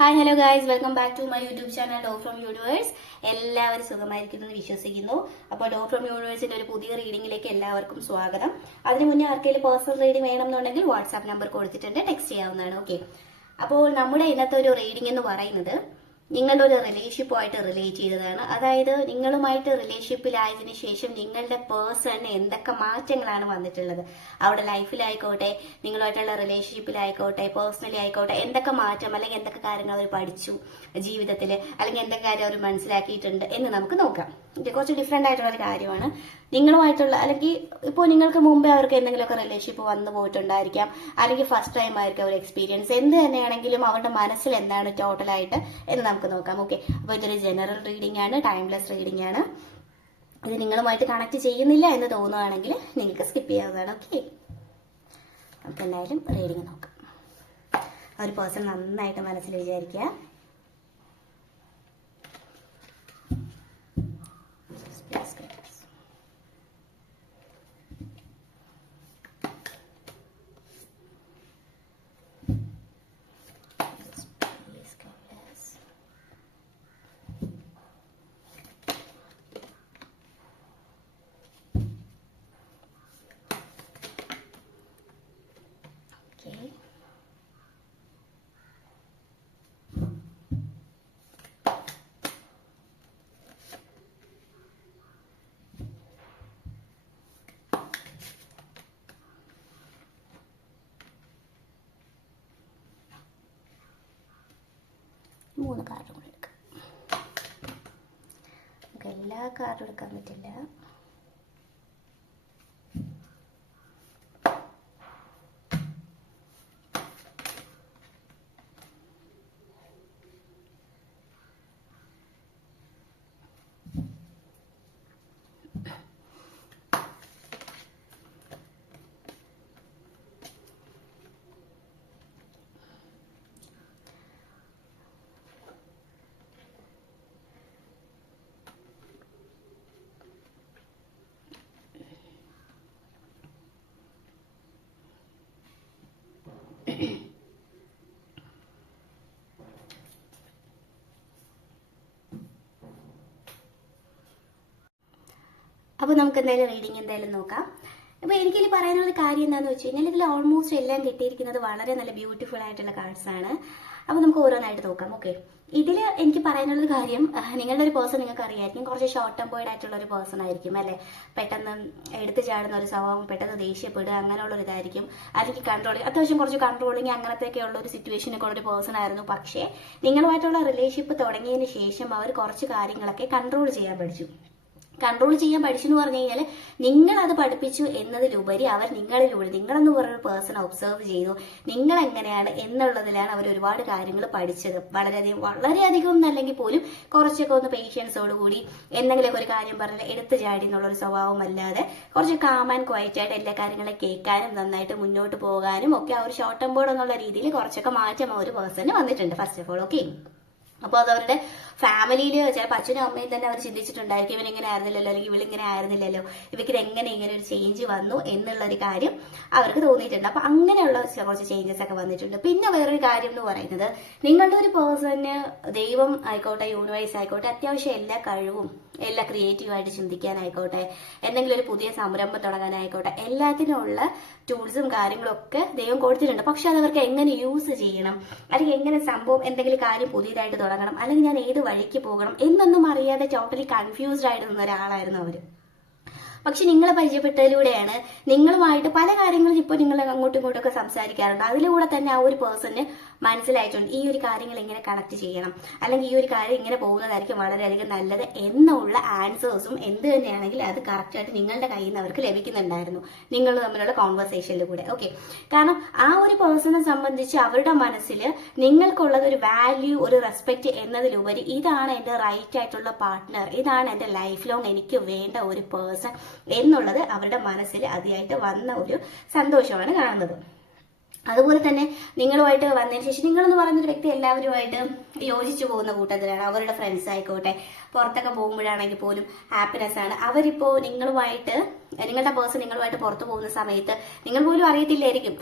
Hi hello guys, welcome back to my YouTube channel dough from universe. എല്ലാവരും സുഖമായിരിക്കുന്നു എന്ന് വിശ്വസിക്കുന്നു. അപ്പോൾ ഡോ ഫ്രം യൂണിവേഴ്സിന്റെ ഒരു പുതിയ റീഡിംഗിലേക്ക് എല്ലാവർക്കും സ്വാഗതം. അതിന് മുന്നേ ആർക്കെങ്കിലും പേഴ്സണൽ റീഡിംഗ് വേണമെന്നുണ്ടെങ്കിൽ വാട്സാപ്പ് നമ്പർ കൊടുത്തിട്ടുണ്ട്, ടെക്സ്റ്റ് ചെയ്യാവുന്നതാണ്. ഓക്കെ, അപ്പോൾ നമ്മുടെ ഇന്നത്തെ ഒരു റീഡിംഗ് എന്ന് പറയുന്നത് നിങ്ങളുടെ ഒരു റിലേഷൻഷിപ്പുമായിട്ട് റിലേറ്റ് ചെയ്തതാണ്. അതായത് നിങ്ങളുമായിട്ട് റിലേഷൻഷിപ്പിലായതിനു ശേഷം നിങ്ങളുടെ പേഴ്സണിന് എന്തൊക്കെ മാറ്റങ്ങളാണ് വന്നിട്ടുള്ളത്, അവരുടെ ലൈഫിലായിക്കോട്ടെ, നിങ്ങളുമായിട്ടുള്ള റിലേഷൻഷിപ്പിലായിക്കോട്ടെ, പേഴ്സണലി ആയിക്കോട്ടെ, എന്തൊക്കെ മാറ്റം അല്ലെങ്കിൽ എന്തൊക്കെ കാര്യങ്ങൾ അവർ പഠിച്ചു ജീവിതത്തിൽ, അല്ലെങ്കിൽ എന്തൊക്കെ കാര്യം അവർ മനസ്സിലാക്കിയിട്ടുണ്ട് എന്ന് നമുക്ക് നോക്കാം. ഇത് കുറച്ച് ഡിഫറെന്റ് ആയിട്ടുള്ള ഒരു കാര്യമാണ്. നിങ്ങളുമായിട്ടുള്ള അല്ലെങ്കിൽ ഇപ്പോൾ നിങ്ങൾക്ക് മുമ്പേ അവർക്ക് എന്തെങ്കിലുമൊക്കെ റിലേഷൻഷിപ്പ് വന്നു പോയിട്ടുണ്ടായിരിക്കാം, അല്ലെങ്കിൽ ഫസ്റ്റ് ടൈം ആയിരിക്കും അവർ എക്സ്പീരിയൻസ്, എന്ത് തന്നെയാണെങ്കിലും അവരുടെ മനസ്സിൽ എന്താണ് ടോട്ടലായിട്ട് എന്ന് നമുക്ക് നോക്കാം. ഓക്കെ, അപ്പോൾ ഇതൊരു ജനറൽ റീഡിംഗ് ആണ്, ടൈംലെസ് റീഡിംഗ് ആണ്. ഇത് നിങ്ങളുമായിട്ട് കണക്ട് ചെയ്യുന്നില്ല എന്ന് തോന്നുകയാണെങ്കിൽ നിങ്ങൾക്ക് സ്കിപ്പ് ചെയ്യാവുന്നതാണ്. ഓക്കെ, നമുക്ക് എന്തായാലും റീഡിംഗ് നോക്കാം. ഒരു പേഴ്സൺ നന്നായിട്ട് മനസ്സിൽ വിചാരിക്കുക. മൂന്ന് കാർഡും കൂടെ എടുക്കാം. നമുക്ക് എല്ലാ കാർഡും എടുക്കാൻ പറ്റില്ല. അപ്പോൾ നമുക്ക് എന്തായാലും റീഡിംഗ് എന്തായാലും നോക്കാം. അപ്പോൾ എനിക്കിതിൽ പറയാനുള്ള കാര്യം എന്താണെന്ന് വെച്ച് കഴിഞ്ഞാൽ ഇതിൽ ഓൾമോസ്റ്റ് എല്ലാം കിട്ടിയിരിക്കുന്നത് വളരെ നല്ല ബ്യൂട്ടിഫുൾ ആയിട്ടുള്ള കാർഡ്സ് ആണ്. അപ്പോൾ നമുക്ക് ഓരോന്നായിട്ട് നോക്കാം. ഓക്കെ, ഇതിൽ എനിക്ക് പറയാനുള്ളൊരു കാര്യം, നിങ്ങളുടെ ഒരു പേഴ്സൺ നിങ്ങൾക്ക് അറിയായിരിക്കും, കുറച്ച് ഷോർട്ട് ടെമ്പേർഡ് ആയിട്ടുള്ള ഒരു പേഴ്സൺ ആയിരിക്കും അല്ലേ. പെട്ടെന്ന് എടുത്തു ചാടുന്ന ഒരു സ്വഭാവം, പെട്ടെന്ന് ദേഷ്യപ്പെടുക, അങ്ങനെയുള്ളൊരു ഇതായിരിക്കും. അല്ലെങ്കിൽ അത്യാവശ്യം കുറച്ച് കൺട്രോളിങ് അങ്ങനത്തെയൊക്കെ ഉള്ള ഒരു സിറ്റുവേഷനൊക്കെ ഉള്ള ഒരു പേഴ്സൺ ആയിരുന്നു. പക്ഷേ നിങ്ങളുമായിട്ടുള്ള റിലേഷൻഷിപ്പ് തുടങ്ങിയതിന് ശേഷം അവർ കുറച്ച് കാര്യങ്ങളൊക്കെ കൺട്രോൾ ചെയ്യാൻ പഠിച്ചു എന്ന് പറഞ്ഞു കഴിഞ്ഞാൽ നിങ്ങൾ അത് പഠിപ്പിച്ചു എന്നതിലുപരി അവർ നിങ്ങളിലൂടെ, നിങ്ങളെന്ന് പറയുന്ന പേഴ്സൺ ഒബ്സർവ് ചെയ്തു നിങ്ങൾ എങ്ങനെയാണ് എന്നുള്ളതിലാണ് അവർ ഒരുപാട് കാര്യങ്ങൾ പഠിച്ചത്. വളരെയധികം എന്നല്ലെങ്കിൽ പോലും കുറച്ചൊക്കെ ഒന്ന് പേഷ്യൻസോടുകൂടി എന്തെങ്കിലുമൊക്കെ ഒരു കാര്യം പറഞ്ഞാൽ എടുത്തു ചാടി എന്നുള്ളൊരു സ്വഭാവം അല്ലാതെ കുറച്ച് കാം ആൻഡ് ക്വയറ്റ് ആയിട്ട് എല്ലാ കാര്യങ്ങളും കേൾക്കാനും നന്നായിട്ട് മുന്നോട്ട് പോകാനും ഒക്കെ ആ ഒരു ഷോർട്ട് ടെമ്പേർഡ് എന്നുള്ള രീതിയിൽ കുറച്ചൊക്കെ മാറ്റം ആ ഒരു പേഴ്സണ് വന്നിട്ടുണ്ട് ഫസ്റ്റ് ഓഫ് ഓൾ. ഓക്കെ, അപ്പോൾ അത് അവരുടെ ഫാമിലിയിൽ ചിലപ്പോൾ അച്ഛനും അമ്മയും തന്നെ അവർ ചിന്തിച്ചിട്ടുണ്ടായിരിക്കും, ഇവനിങ്ങനെ ആയിരുന്നില്ലല്ലോ, അല്ലെങ്കിൽ ഇവളിങ്ങനെ ആയിരുന്നില്ലല്ലോ, ഇവയ്ക്ക് എങ്ങനെ ഇങ്ങനെ ഒരു ചേഞ്ച് വന്നു എന്നുള്ളൊരു കാര്യം അവർക്ക് തോന്നിയിട്ടുണ്ട്. അപ്പൊ അങ്ങനെയുള്ള കുറച്ച് ചേഞ്ചസ് ഒക്കെ വന്നിട്ടുണ്ട്. പിന്നെ വേറൊരു കാര്യം എന്ന് പറയുന്നത്, നിങ്ങളുടെ ഒരു പേഴ്സണ് ദൈവം ആയിക്കോട്ടെ, യൂണിവേഴ്സ് ആയിക്കോട്ടെ, അത്യാവശ്യം എല്ലാ കഴിവും, എല്ലാ ക്രിയേറ്റീവായിട്ട് ചിന്തിക്കാനായിക്കോട്ടെ, എന്തെങ്കിലും ഒരു പുതിയ സംരംഭം തുടങ്ങാനായിക്കോട്ടെ, എല്ലാത്തിനുള്ള ടൂൾസും കാര്യങ്ങളും ഒക്കെ ദൈവം കൊടുത്തിട്ടുണ്ട്. പക്ഷെ അത് അവർക്ക് എങ്ങനെ യൂസ് ചെയ്യണം, അല്ലെങ്കിൽ എങ്ങനെ സംഭവം എന്തെങ്കിലും കാര്യം പുതിയതായിട്ട് തുടങ്ങണം, അല്ലെങ്കിൽ ഞാൻ ഏത് വഴിക്ക് പോകണം എന്നൊന്നും അറിയാതെ ടോട്ടലി കൺഫ്യൂസ്ഡ് ആയിട്ട് നിന്ന ഒരാളായിരുന്നു അവര്. പക്ഷെ നിങ്ങളെ പരിചയപ്പെട്ടതിലൂടെയാണ് നിങ്ങളുമായിട്ട് പല കാര്യങ്ങളും ഇപ്പോൾ നിങ്ങൾ അങ്ങോട്ടും ഇങ്ങോട്ടും ഒക്കെ സംസാരിക്കാറുണ്ട്. അതിലൂടെ തന്നെ ആ ഒരു പേഴ്സണ് മനസ്സിലായിട്ടുണ്ട് ഈ ഒരു കാര്യങ്ങൾ ഇങ്ങനെ കണക്ട് ചെയ്യണം, അല്ലെങ്കിൽ ഈ ഒരു കാര്യം ഇങ്ങനെ പോകുന്നതായിരിക്കും വളരെയധികം നല്ലത് എന്നുള്ള ആൻസേഴ്സും എന്ത് തന്നെയാണെങ്കിൽ അത് കറക്റ്റായിട്ട് നിങ്ങളുടെ കയ്യിൽ നിന്ന് അവർക്ക് ലഭിക്കുന്നുണ്ടായിരുന്നു നിങ്ങൾ തമ്മിലുള്ള കോൺവെർസേഷനിൽ കൂടെ. ഓക്കെ, കാരണം ആ ഒരു പേഴ്സണെ സംബന്ധിച്ച് അവരുടെ മനസ്സിൽ നിങ്ങൾക്കുള്ളത് ഒരു വാല്യൂ, ഒരു റെസ്പെക്ട് എന്നതിലുപരി ഇതാണ് എൻ്റെ റൈറ്റ് ആയിട്ടുള്ള പാർട്ട്ണർ, ഇതാണ് എൻ്റെ ലൈഫ് ലോങ് എനിക്ക് വേണ്ട ഒരു പേഴ്സൺ എന്നുള്ളത് അവരുടെ മനസ്സിൽ അതിയായിട്ട് വന്ന ഒരു സന്തോഷമാണ് കാണുന്നത്. അതുപോലെ തന്നെ നിങ്ങളുമായിട്ട് വന്നതിന് ശേഷം നിങ്ങളെന്ന് പറയുന്നൊരു വ്യക്തി എല്ലാവരുമായിട്ട് യോജിച്ചു പോകുന്ന കൂട്ടത്തിലാണ്. അവരുടെ ഫ്രണ്ട്സ് ആയിക്കോട്ടെ, പുറത്തൊക്കെ പോകുമ്പോഴാണെങ്കിൽ പോലും ഹാപ്പിനെസ് ആണ്. അവരിപ്പോൾ നിങ്ങളുടെ പേഴ്സൺ നിങ്ങളുമായിട്ട് പുറത്തു പോകുന്ന സമയത്ത് നിങ്ങൾ പോലും അറിയത്തില്ലായിരിക്കും,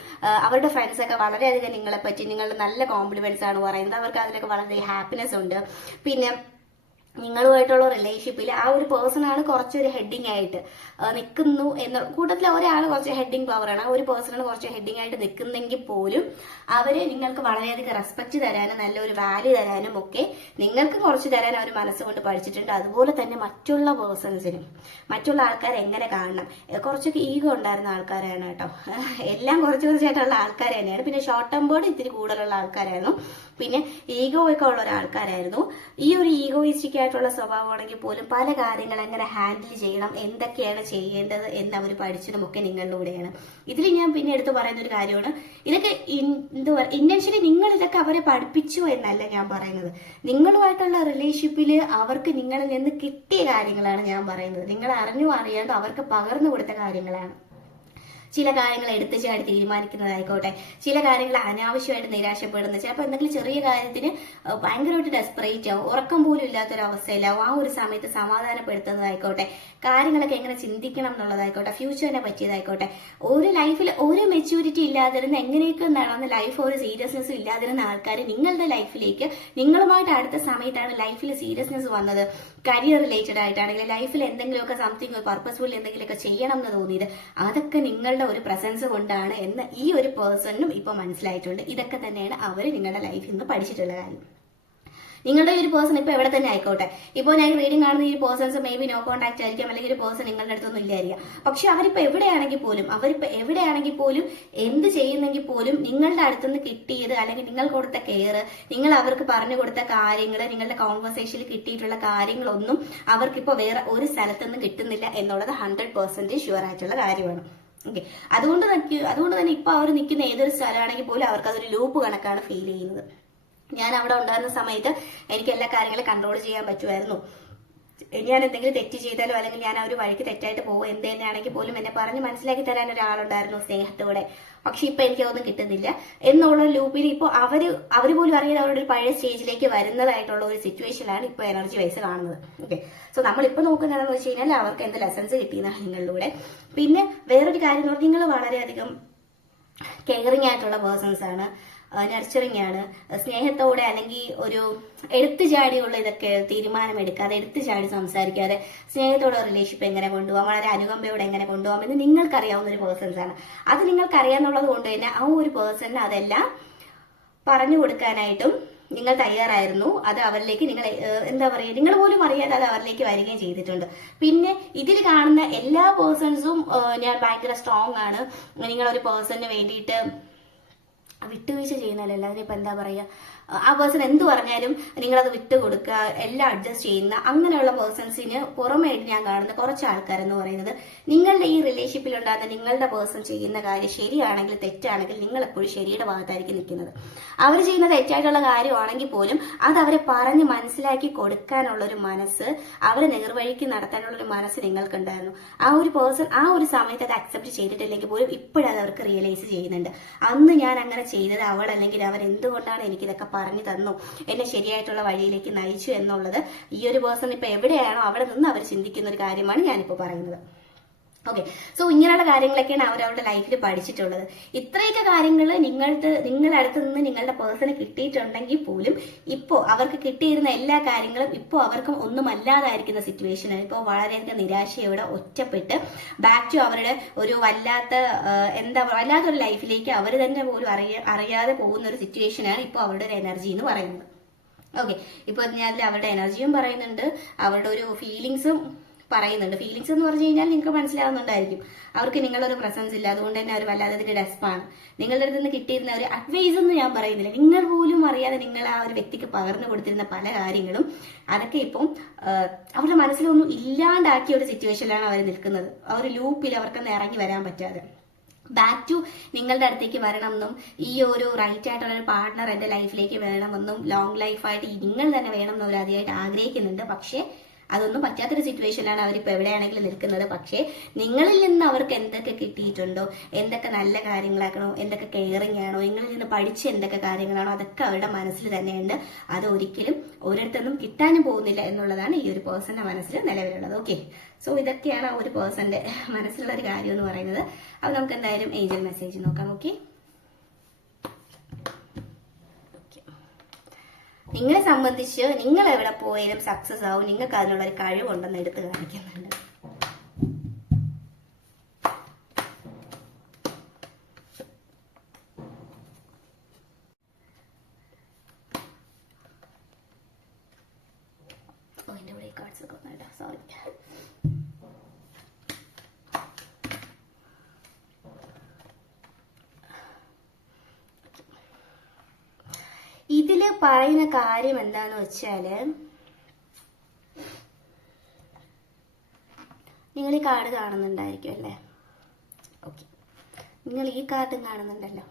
അവരുടെ ഫ്രണ്ട്സൊക്കെ വളരെയധികം നിങ്ങളെപ്പറ്റി നിങ്ങളുടെ നല്ല കോംപ്ലിമെന്റ്സ് ആണ് പറയുന്നത്. അവർക്ക് അതിലൊക്കെ വളരെ ഹാപ്പിനെസ് ഉണ്ട്. പിന്നെ നിങ്ങളുമായിട്ടുള്ള റിലേഷൻഷിപ്പിൽ ആ ഒരു പേഴ്സണാണ് കുറച്ചൊരു ഹെഡിങ് ആയിട്ട് നിൽക്കുന്നു എന്ന കൂട്ടത്തിൽ ഒരാൾ കുറച്ച് ഹെഡിങ് പവറാണ്, ആ ഒരു പേഴ്സണാണ് കുറച്ച് ഹെഡിങ് ആയിട്ട് നിൽക്കുന്നെങ്കിൽ പോലും അവര് നിങ്ങൾക്ക് വളരെയധികം റെസ്പെക്ട് തരാനും നല്ലൊരു വാല്യൂ തരാനും ഒക്കെ നിങ്ങൾക്ക് കുറച്ച് തരാൻ അവർ മനസ്സുകൊണ്ട് പഠിച്ചിട്ടുണ്ട്. അതുപോലെ തന്നെ മറ്റുള്ള പേഴ്സൺസിനും മറ്റുള്ള ആൾക്കാരെ എങ്ങനെ കാണണം, കുറച്ചൊക്കെ ഈഗോ ഉണ്ടായിരുന്ന ആൾക്കാരാണ് കേട്ടോ. എല്ലാം കുറച്ചായിട്ടുള്ള ആൾക്കാർ തന്നെയാണ്. പിന്നെ ഷോർട്ട് ടെമ്പേർഡ് ഇത്തിരി കൂടുതലുള്ള ആൾക്കാരായിരുന്നു. പിന്നെ ഈഗോ ഒക്കെ ഉള്ള ഒരാൾക്കാരായിരുന്നു. ഈ ഒരു ഈഗോയിസ്റ്റിക് ആയിട്ടുള്ള സ്വഭാവമാണെങ്കിൽ പോലും പല കാര്യങ്ങൾ എങ്ങനെ ഹാൻഡിൽ ചെയ്യണം, എന്തൊക്കെയാണ് ചെയ്യേണ്ടത് എന്ന് അവർ പഠിച്ചതുമൊക്കെ നിങ്ങളിലൂടെയാണ്. ഇതിൽ ഞാൻ പിന്നെ എടുത്തു പറയുന്ന ഒരു കാര്യമാണ്, ഇതൊക്കെ ഇന്റൻഷനലി നിങ്ങൾ ഇതൊക്കെ അവരെ പഠിപ്പിച്ചു എന്നല്ല ഞാൻ പറയുന്നത്. നിങ്ങളുമായിട്ടുള്ള റിലേഷൻഷിപ്പിൽ അവർക്ക് നിങ്ങളിൽ നിന്ന് കിട്ടിയ കാര്യങ്ങളാണ് ഞാൻ പറയുന്നത്. നിങ്ങൾ അറിഞ്ഞു അറിയാണ്ട് അവർക്ക് പകർന്നു കൊടുത്ത കാര്യങ്ങളാണ്. ചില കാര്യങ്ങൾ എടുത്തു ചാടി തീരുമാനിക്കുന്നതായിക്കോട്ടെ, ചില കാര്യങ്ങൾ അനാവശ്യമായിട്ട് നിരാശപ്പെടുന്നത്, ചിലപ്പോൾ എന്തെങ്കിലും ചെറിയ കാര്യത്തിന് ഭയങ്കരമായിട്ട് ഡെസ്പറേറ്റ് ആവും, ഉറക്കം പോലും ഇല്ലാത്തൊരവസ്ഥയിലാവും. ആ ഒരു സമയത്ത് സമാധാനപ്പെടുത്തുന്നതായിക്കോട്ടെ, കാര്യങ്ങളൊക്കെ എങ്ങനെ ചിന്തിക്കണം എന്നുള്ളതായിക്കോട്ടെ, ഫ്യൂച്ചറിനെ പറ്റിയതായിക്കോട്ടെ, ഒരു ലൈഫിൽ ഒരു മെച്യൂരിറ്റി ഇല്ലാതിരുന്ന എങ്ങനെയൊക്കെ നടന്ന ലൈഫ് ഒരു സീരിയസ്നെസ്സും ഇല്ലാതിരുന്ന ആൾക്കാർ നിങ്ങളുടെ ലൈഫിലേക്ക് നിങ്ങളുമായിട്ട് അടുത്ത സമയത്താണ് ലൈഫിൽ സീരിയസ്നെസ് വന്നത്. കരിയർ റിലേറ്റഡ് ആയിട്ടാണെങ്കിൽ ലൈഫിൽ എന്തെങ്കിലുമൊക്കെ സംതിങ് പർപ്പസ്ഫുൾ എന്തെങ്കിലുമൊക്കെ ചെയ്യണം എന്ന് തോന്നിയത് അതൊക്കെ നിങ്ങളുടെ ഒരു പ്രസൻസ് കൊണ്ടാണ് എന്ന് ഈ ഒരു പേഴ്സണിനും ഇപ്പൊ മനസ്സിലായിട്ടുണ്ട്. ഇതൊക്കെ തന്നെയാണ് അവർ നിങ്ങളുടെ ലൈഫിൽ നിന്ന് പഠിച്ചിട്ടുള്ള കാര്യം. നിങ്ങളുടെ ഒരു പേഴ്സൺ ഇപ്പൊ എവിടെ തന്നെ ആയിക്കോട്ടെ, ഇപ്പോൾ ഞാൻ റീഡിംഗ് കാണുന്ന ഈ persons may be no contact ആയിരിക്കാം, അല്ലെങ്കിൽ ഒരു പേഴ്സൺ നിങ്ങളുടെ അടുത്തൊന്നും ഇല്ലായിരിക്കാം. പക്ഷെ അവരിപ്പോ എവിടെയാണെങ്കിൽ പോലും എന്ത് ചെയ്യുന്നെങ്കിൽ പോലും നിങ്ങളുടെ അടുത്തുനിന്ന് കിട്ടിയത് അല്ലെങ്കിൽ നിങ്ങൾ കൊടുത്ത കെയർ, നിങ്ങൾ അവർക്ക് പറഞ്ഞു കൊടുത്ത കാര്യങ്ങൾ, നിങ്ങളുടെ കോൺവെർസേഷനിൽ കിട്ടിയിട്ടുള്ള കാര്യങ്ങളൊന്നും അവർക്കിപ്പോ വേറെ ഒരു സ്ഥലത്തുനിന്ന് കിട്ടുന്നില്ല എന്നുള്ളത് 100% ഷുവർ ആയിട്ടുള്ള കാര്യമാണ്. ഓക്കെ, അതുകൊണ്ട് തന്നെ ഇപ്പൊ അവർ നിൽക്കുന്ന ഏതൊരു സ്ഥലമാണെങ്കിൽ പോലും അവർക്ക് അതൊരു ലൂപ്പ് കണക്കാണ് ഫീൽ ചെയ്യുന്നത്. ഞാൻ അവിടെ ഉണ്ടായിരുന്ന സമയത്ത് എനിക്ക് എല്ലാ കാര്യങ്ങളും കൺട്രോൾ ചെയ്യാൻ പറ്റുമായിരുന്നു. ഞാൻ എന്തെങ്കിലും തെറ്റ് ചെയ്താലോ അല്ലെങ്കിൽ ഞാൻ ആ ഒരു വഴിക്ക് തെറ്റായിട്ട് പോകും എന്ത് തന്നെയാണെങ്കിൽ പോലും എന്നെ പറഞ്ഞ് മനസ്സിലാക്കി തരാൻ ഒരാളുണ്ടായിരുന്നു സ്നേഹത്തോടെ. പക്ഷെ ഇപ്പൊ എനിക്ക് അതൊന്നും കിട്ടുന്നില്ല എന്നുള്ള ലൂപ്പിൽ ഇപ്പോൾ അവര് പോലും അറിയാതെ അവരുടെ ഒരു പഴയ സ്റ്റേജിലേക്ക് വരുന്നതായിട്ടുള്ള ഒരു സിറ്റുവേഷനാണ് ഇപ്പൊ എനർജി വൈസ് കാണുന്നത്. ഓക്കെ, സോ നമ്മളിപ്പോ നോക്കുന്നതെന്ന് വെച്ച് കഴിഞ്ഞാൽ അവർക്ക് എന്ത് ലെസൺസ് കിട്ടിയെന്നാണ് നിങ്ങളിലൂടെ. പിന്നെ വേറൊരു കാര്യം എന്ന് പറഞ്ഞാൽ നിങ്ങൾ വളരെയധികം കെയറിംഗ് ആയിട്ടുള്ള പേഴ്സൺസ് ആണ്, നർച്ചറിങ് ആണ്, സ്നേഹത്തോടെ അല്ലെങ്കിൽ ഒരു എടുത്തു ചാടിയുള്ള ഇതൊക്കെ തീരുമാനമെടുക്കാതെ എടുത്തു ചാടി സംസാരിക്കാതെ സ്നേഹത്തോടെ റിലേഷൻഷിപ്പ് എങ്ങനെ കൊണ്ടുപോകാം, വളരെ അനുകമ്പയോടെ എങ്ങനെ കൊണ്ടുപോകാം എന്ന് നിങ്ങൾക്കറിയാവുന്ന ഒരു പേഴ്സൺസ് ആണ്. അത് നിങ്ങൾക്കറിയാന്നുള്ളത് കൊണ്ട് തന്നെ ആ ഒരു പേഴ്സണിന് അതെല്ലാം പറഞ്ഞു കൊടുക്കാനായിട്ടും നിങ്ങൾ തയ്യാറായിരുന്നു. അത് അവരിലേക്ക് നിങ്ങൾ നിങ്ങൾ പോലും അറിയാതെ അത് അവരിലേക്ക് വരികയും ചെയ്തിട്ടുണ്ട്. പിന്നെ ഇതിൽ കാണുന്ന എല്ലാ പേഴ്സൺസും ഞാൻ ഭയങ്കര സ്ട്രോങ് ആണ്, നിങ്ങളൊരു പേഴ്സണിന് വേണ്ടിയിട്ട് വിട്ടുവീഴ്ച ചെയ്യുന്നതല്ല, അതിനിപ്പോ എന്താ പറയാ, ആ പേഴ്സൺ എന്ത് പറഞ്ഞാലും നിങ്ങളത് വിട്ടുകൊടുക്കുക, എല്ലാം അഡ്ജസ്റ്റ് ചെയ്യുന്ന അങ്ങനെയുള്ള പേഴ്സൺസിന് പുറമേയിട്ട് ഞാൻ കാണുന്ന കുറച്ച് ആൾക്കാരെന്ന് പറയുന്നത് നിങ്ങളുടെ ഈ റിലേഷൻഷിപ്പിൽ ഉണ്ടാകുന്ന നിങ്ങളുടെ പേഴ്സൺ ചെയ്യുന്ന കാര്യം ശരിയാണെങ്കിൽ തെറ്റാണെങ്കിൽ നിങ്ങൾ എപ്പോഴും ശരിയുടെ ഭാഗത്തായിരിക്കും നിൽക്കുന്നത്. അവർ ചെയ്യുന്ന തെറ്റായിട്ടുള്ള കാര്യമാണെങ്കിൽ പോലും അത് അവരെ പറഞ്ഞ് മനസ്സിലാക്കി കൊടുക്കാനുള്ള ഒരു മനസ്സ്, അവരെ നേർവഴിക്ക് നടത്താനുള്ള ഒരു മനസ്സ് നിങ്ങൾക്കുണ്ടായിരുന്നു. ആ ഒരു പേഴ്സൺ ആ ഒരു സമയത്ത് അത് അക്സെപ്റ്റ് ചെയ്തിട്ടില്ലെങ്കിൽ പോലും ഇപ്പോഴത് അവർക്ക് റിയലൈസ് ചെയ്യുന്നുണ്ട്. അന്ന് ഞാൻ അങ്ങനെ ചെയ്തത് അവൾ അല്ലെങ്കിൽ അവർ എന്തുകൊണ്ടാണ് എനിക്കിതൊക്കെ പറഞ്ഞു തന്നു, എന്നെ ശരിയായിട്ടുള്ള വഴിയിലേക്ക് നയിച്ചു എന്നുള്ളത് ഈ ഒരു പേഴ്സൺ ഇപ്പൊ എവിടെയാണോ അവിടെ നിന്ന് അവർ ചിന്തിക്കുന്ന ഒരു കാര്യമാണ് ഞാനിപ്പോ പറയുന്നത്. ഓക്കെ, സോ ഇങ്ങനെയുള്ള കാര്യങ്ങളൊക്കെയാണ് അവരവരുടെ ലൈഫിൽ പഠിച്ചിട്ടുള്ളത്. ഇത്രയൊക്കെ കാര്യങ്ങൾ നിങ്ങളുടെ അടുത്ത് നിന്ന് നിങ്ങളുടെ പേഴ്സണ് കിട്ടിയിട്ടുണ്ടെങ്കിൽ പോലും ഇപ്പോൾ അവർക്ക് കിട്ടിയിരുന്ന എല്ലാ കാര്യങ്ങളും ഇപ്പോൾ അവർക്കും ഒന്നുമല്ലാതായിരിക്കുന്ന സിറ്റുവേഷനാണ്. ഇപ്പോൾ വളരെയധികം നിരാശയോടെ ഒറ്റപ്പെട്ട് ബാക്ക് ടു അവരുടെ ഒരു വല്ലാത്തൊരു ലൈഫിലേക്ക് അവർ തന്നെ പോലും അറിയാതെ പോകുന്ന ഒരു സിറ്റുവേഷനാണ് ഇപ്പോൾ അവരുടെ ഒരു എനർജി എന്ന് പറയുന്നത്. ഓക്കെ, ഇപ്പോൾ ഞാൻ അവരുടെ എനർജിയും പറയുന്നുണ്ട്, അവരുടെ ഒരു ഫീലിങ്സും പറയുന്നുണ്ട്. ഫീലിങ്സ് എന്ന് പറഞ്ഞു കഴിഞ്ഞാൽ നിങ്ങൾക്ക് മനസ്സിലാവുന്നുണ്ടായിരിക്കും, അവർക്ക് നിങ്ങളൊരു പ്രസൻസ് ഇല്ല, അതുകൊണ്ട് തന്നെ അവർ വല്ലാതെ ഡെസ്പാണ്. നിങ്ങളുടെ അടുത്ത് നിന്ന് കിട്ടിയിരുന്ന ഒരു അഡ്വൈസ് എന്ന് ഞാൻ പറയുന്നില്ല, നിങ്ങൾ പോലും അറിയാതെ നിങ്ങൾ ആ ഒരു വ്യക്തിക്ക് പകർന്നു കൊടുത്തിരുന്ന പല കാര്യങ്ങളും അതൊക്കെ ഇപ്പം അവരുടെ മനസ്സിലൊന്നും ഇല്ലാണ്ടാക്കിയ ഒരു സിറ്റുവേഷനിലാണ് അവർ നിൽക്കുന്നത്. ആ ഒരു ലൂപ്പിൽ അവർക്കൊന്ന് ഇറങ്ങി വരാൻ പറ്റാതെ ബാക്ക് ടു നിങ്ങളുടെ അടുത്തേക്ക് വരണമെന്നും ഈ ഒരു റൈറ്റ് ആയിട്ടുള്ള ഒരു പാർട്ട്ണർ എന്റെ ലൈഫിലേക്ക് വേണമെന്നും ലോങ് ലൈഫായിട്ട് നിങ്ങൾ തന്നെ വേണമെന്നും അവർ ആദ്യമായിട്ട് ആഗ്രഹിക്കുന്നുണ്ട്. പക്ഷെ അതൊന്നും പറ്റാത്തൊരു സിറ്റുവേഷനിലാണ് അവരിപ്പോൾ എവിടെയാണെങ്കിലും നിൽക്കുന്നത്. പക്ഷേ നിങ്ങളിൽ നിന്ന് അവർക്ക് എന്തൊക്കെ കിട്ടിയിട്ടുണ്ടോ, എന്തൊക്കെ നല്ല കാര്യങ്ങളാക്കണോ, എന്തൊക്കെ കെയറിങ് ആണോ, നിങ്ങളിൽ നിന്ന് പഠിച്ച എന്തൊക്കെ കാര്യങ്ങളാണോ, അതൊക്കെ അവരുടെ മനസ്സിൽ തന്നെയുണ്ട്. അത് ഒരിക്കലും ഒരിടത്തൊന്നും കിട്ടാനും പോകുന്നില്ല എന്നുള്ളതാണ് ഈ ഒരു പേഴ്സന്റെ മനസ്സിൽ നിലവിലുള്ളത്. ഓക്കെ, സോ ഇതൊക്കെയാണ് ആ ഒരു പേഴ്സന്റെ മനസ്സിലുള്ള ഒരു കാര്യം എന്ന് പറയുന്നത്. അപ്പോൾ നമുക്ക് എന്തായാലും ഏഞ്ചൽ മെസ്സേജ് നോക്കാം. ഓക്കെ, നിങ്ങളെ സംബന്ധിച്ച് നിങ്ങൾ എവിടെ പോയാലും സക്സസ് ആവും, നിങ്ങൾക്ക് അതിനുള്ള ഒരു കഴിവുണ്ടെന്ന് എടുത്ത് കാണിക്കുന്നുണ്ട്. എന്റെ കൂടെ കാർഡ്സ് ഒക്കെ വന്നിട്ടാ, സോറി. ഇതില് പറയുന്ന കാര്യം എന്താന്ന് വെച്ചാല്, നിങ്ങൾ ഈ കാർഡ് കാണുന്നുണ്ടായിരിക്കും അല്ലേ? ഓക്കെ, നിങ്ങൾ ഈ കാർഡും കാണുന്നുണ്ടല്ലോ.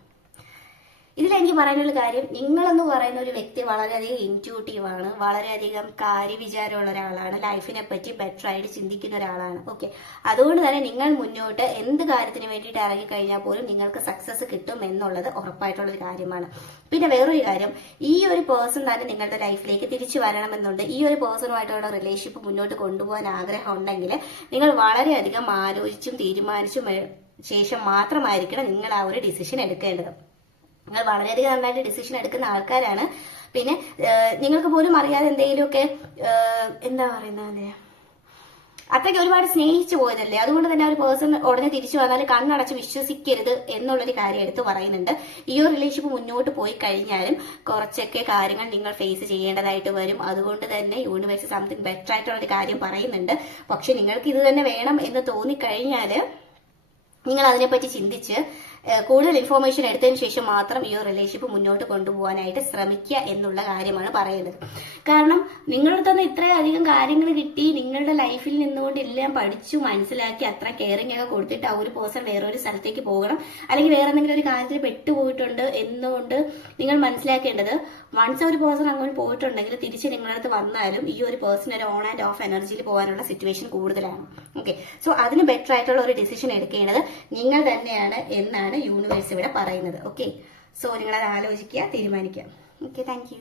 ഇതിലെനിക്ക് പറയാനുള്ള കാര്യം, നിങ്ങളെന്ന് പറയുന്ന ഒരു വ്യക്തി വളരെയധികം ഇൻറ്റ്യൂട്ടീവാണ്, വളരെയധികം കാര്യവിചാരമുള്ള ഒരാളാണ്, ലൈഫിനെ പറ്റി ബെറ്റർ ആയിട്ട് ചിന്തിക്കുന്ന ഒരാളാണ്. ഓക്കെ, അതുകൊണ്ട് തന്നെ നിങ്ങൾ മുന്നോട്ട് എന്ത് കാര്യത്തിന് വേണ്ടിയിട്ട് ഇറങ്ങിക്കഴിഞ്ഞാൽ പോലും നിങ്ങൾക്ക് സക്സസ് കിട്ടും എന്നുള്ളത് ഉറപ്പായിട്ടുള്ളൊരു കാര്യമാണ്. പിന്നെ വേറൊരു കാര്യം, ഈ ഒരു പേഴ്സൺ തന്നെ നിങ്ങളുടെ ലൈഫിലേക്ക് തിരിച്ചു വരണമെന്നുണ്ട്. ഈ ഒരു പേഴ്സണുമായിട്ടുള്ള റിലേഷൻഷിപ്പ് മുന്നോട്ട് കൊണ്ടുപോകാൻ ആഗ്രഹം ഉണ്ടെങ്കിൽ നിങ്ങൾ വളരെയധികം ആലോചിച്ചും തീരുമാനിച്ചും ശേഷം മാത്രമായിരിക്കണം നിങ്ങൾ ആ ഒരു ഡിസിഷൻ എടുക്കേണ്ടത്. നിങ്ങൾ വളരെയധികം നന്നായിട്ട് ഡിസിഷൻ എടുക്കുന്ന ആൾക്കാരാണ്. പിന്നെ നിങ്ങൾക്ക് പോലും അറിയാതെ എന്തെങ്കിലുമൊക്കെ എന്താ പറയുന്നത്, അത്രയ്ക്ക് ഒരുപാട് സ്നേഹിച്ചു പോയതല്ലേ. അതുകൊണ്ട് തന്നെ ഒരു പേഴ്സൺ ഉടനെ തിരിച്ചു വന്നാൽ കണ്ണടച്ച് വിശ്വസിക്കരുത് എന്നുള്ളൊരു കാര്യം എടുത്ത് പറയുന്നുണ്ട്. ഈ ഒരു റിലേഷൻഷിപ്പ് മുന്നോട്ട് പോയി കഴിഞ്ഞാലും കുറച്ചൊക്കെ കാര്യങ്ങൾ നിങ്ങൾ ഫേസ് ചെയ്യേണ്ടതായിട്ട് വരും. അതുകൊണ്ട് തന്നെ യൂണിവേഴ്സ് സംതിങ് ബെറ്റർ ആയിട്ടുള്ള ഒരു കാര്യം പറയുന്നുണ്ട്. പക്ഷെ നിങ്ങൾക്ക് ഇത് തന്നെ വേണം എന്ന് തോന്നിക്കഴിഞ്ഞാൽ നിങ്ങൾ അതിനെപ്പറ്റി ചിന്തിച്ച് കൂടുതൽ ഇൻഫോർമേഷൻ എടുത്തതിന് ശേഷം മാത്രം ഈ ഒരു റിലേഷൻഷിപ്പ് മുന്നോട്ട് കൊണ്ടുപോകാനായിട്ട് ശ്രമിക്കുക എന്നുള്ള കാര്യമാണ് പറയുന്നത്. കാരണം നിങ്ങളുടെ തന്നെ ഇത്രയധികം കാര്യങ്ങൾ കിട്ടി, നിങ്ങളുടെ ലൈഫിൽ നിന്നുകൊണ്ട് എല്ലാം പഠിച്ചു മനസ്സിലാക്കി അത്ര കെയറിംഗ് ഒക്കെ കൊടുത്തിട്ട് ആ ഒരു പേഴ്സൺ വേറൊരു സ്ഥലത്തേക്ക് പോകണം, അല്ലെങ്കിൽ വേറെ എന്തെങ്കിലും ഒരു കാര്യത്തിൽ പെട്ടുപോയിട്ടുണ്ട് എന്നുകൊണ്ട് നിങ്ങൾ മനസ്സിലാക്കേണ്ടത്, വൺസ് ഒരു പേഴ്സൺ അങ്ങോട്ട് പോയിട്ടുണ്ടെങ്കിൽ തിരിച്ച് നിങ്ങളുടെ അടുത്ത് വന്നാലും ഈ ഒരു പേഴ്സൺ ഒരു ഓൺ ആൻഡ് ഓഫ് എനർജിയിൽ പോകാനുള്ള സിറ്റുവേഷൻ കൂടുതലാണ്. ഓക്കെ, സോ അതിന് ബെറ്റർ ആയിട്ടുള്ള ഒരു ഡിസിഷൻ എടുക്കേണ്ടത് നിങ്ങൾ തന്നെയാണ് എന്നാണ് യൂണിവേഴ്സ് ഇവിടെ പറയുന്നത്. ഓക്കെ, സോ നിങ്ങളത് ആലോചിക്കുക, തീരുമാനിക്കുക. Okay, thank you.